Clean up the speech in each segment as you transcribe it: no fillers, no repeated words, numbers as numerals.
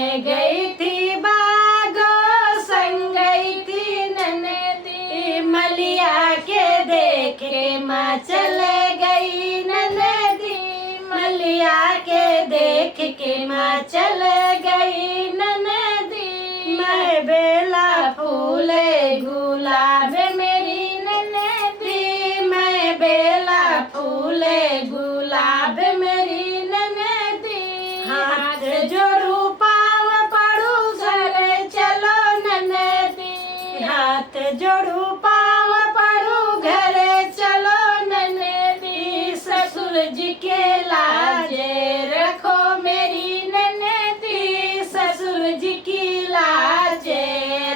मैं गई थी बागो संग गई थी ननदी, मलिया के देख के माँ चले गई ननदी, मलिया के देख के माँ चले गई ननदी। मैं बेला फूले गुलाब मेरी ननदी, मैं बेला फूले गुलाब मेरी ननदी। हाथ जोड़ू पाँव पड़ू घरे चलो ननदी, हाथ जोड़ू पाँव पड़ू घरे चलो ननदी। ससुर जी के लाजे रखो मेरी ननदी, ससुर जी की लाजे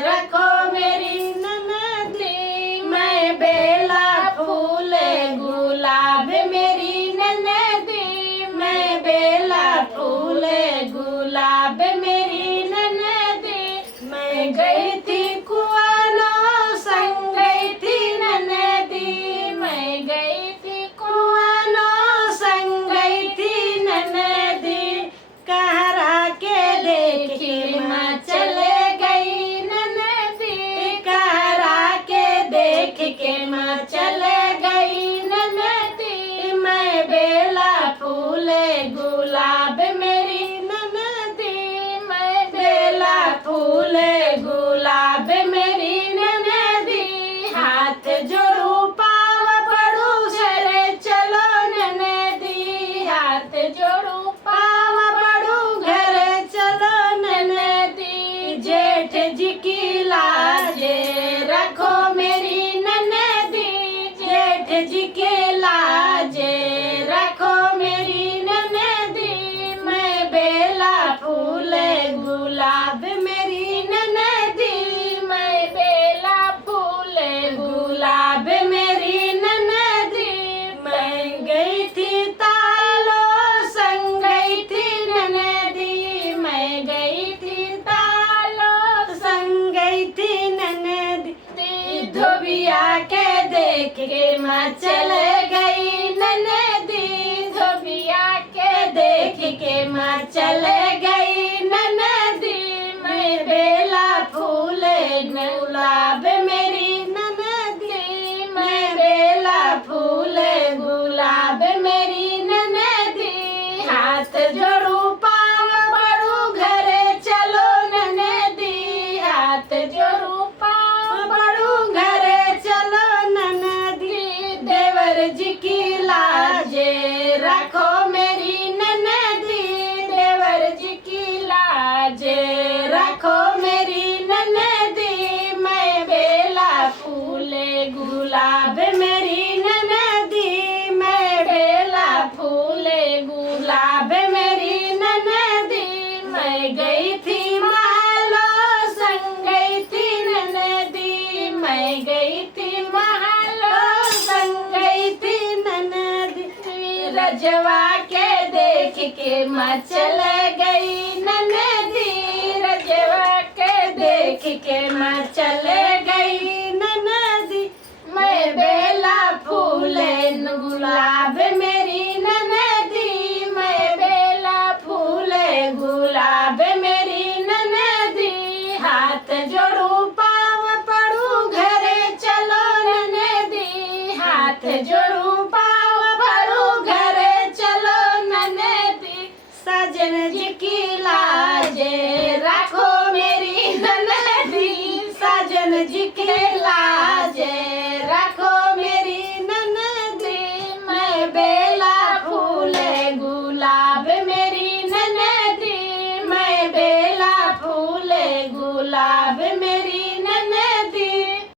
रखो मेरी ननदी। मैं बेला फूले गुलाब मेरी ननदी, मैं बेला फूले गुलाब मेरी ननदी। मैं गई थी कुआनो संग गई थी ननदी, मैं गई थी कुआनो संग गई थी ननदी। कहरा के देख के माँ चले गई ननदी, कहरा के देख के माँ चले गई ननदी। मैं बेला फूले गुलाब मेरी ननदी, मैं बेला फूले गुलाब मेरी ननदी। हाथ जोड़ू पाँव पड़ू घरे चलो ननदी, हाथ जोड़ू पाँव पड़ू घरे चलो ननदी। जेठ जी की लाजे रखो मेरी ननदी, जेठ जी के लाजे रखो मेरी ननदी। मैं बेला फूले गुलाब मेरी ननदी, मैं बेला फूले गुलाब मेरी ननदी। मैं गई थी तालो संग गई थी ननदी, मैं गई थी तालो संग गई थी ननदी। धोबिया के देख के माँ चले गई ननदी, धोबिया के देख के माँ चले गई ननदी। मैं बेला फूले गुलाब मेरी ननदी, मैं बेला फूले गुलाब मेरी ननदी। हाथ जोड़ू पाँव पड़ू घरे चलो ननदी, हाथ जोड़ू पाँव पड़ू घरे चलो ननदी। देवर जी की लाजे रखो मेरी ननदी, देवर जी की लाजे रखो मेरी ननदी। मैं बेला फूले गुलाब मेरी ननदी, मैं बेला फूले गुलाब मेरी ननदी। मैं गई थी महलो संग गई थी ननदी, मैं गई थी महलो संग गई थी ननदी। रजवा के देख के माँ चले गई ननदी, रजवा के देख के माँ चले गई ननदी। मैं बेला फूले गुलाब मेरी ननदी, मैं बेला फूले गुलाब मेरी ननदी। हाथ जोड़ू पाँव पड़ू घरे चलो ननदी, हाथ जोड़ू पाँव पड़ू घरे चलो ननदी। साजन जी की लाजे रखो मेरी ननदी, साजन जी के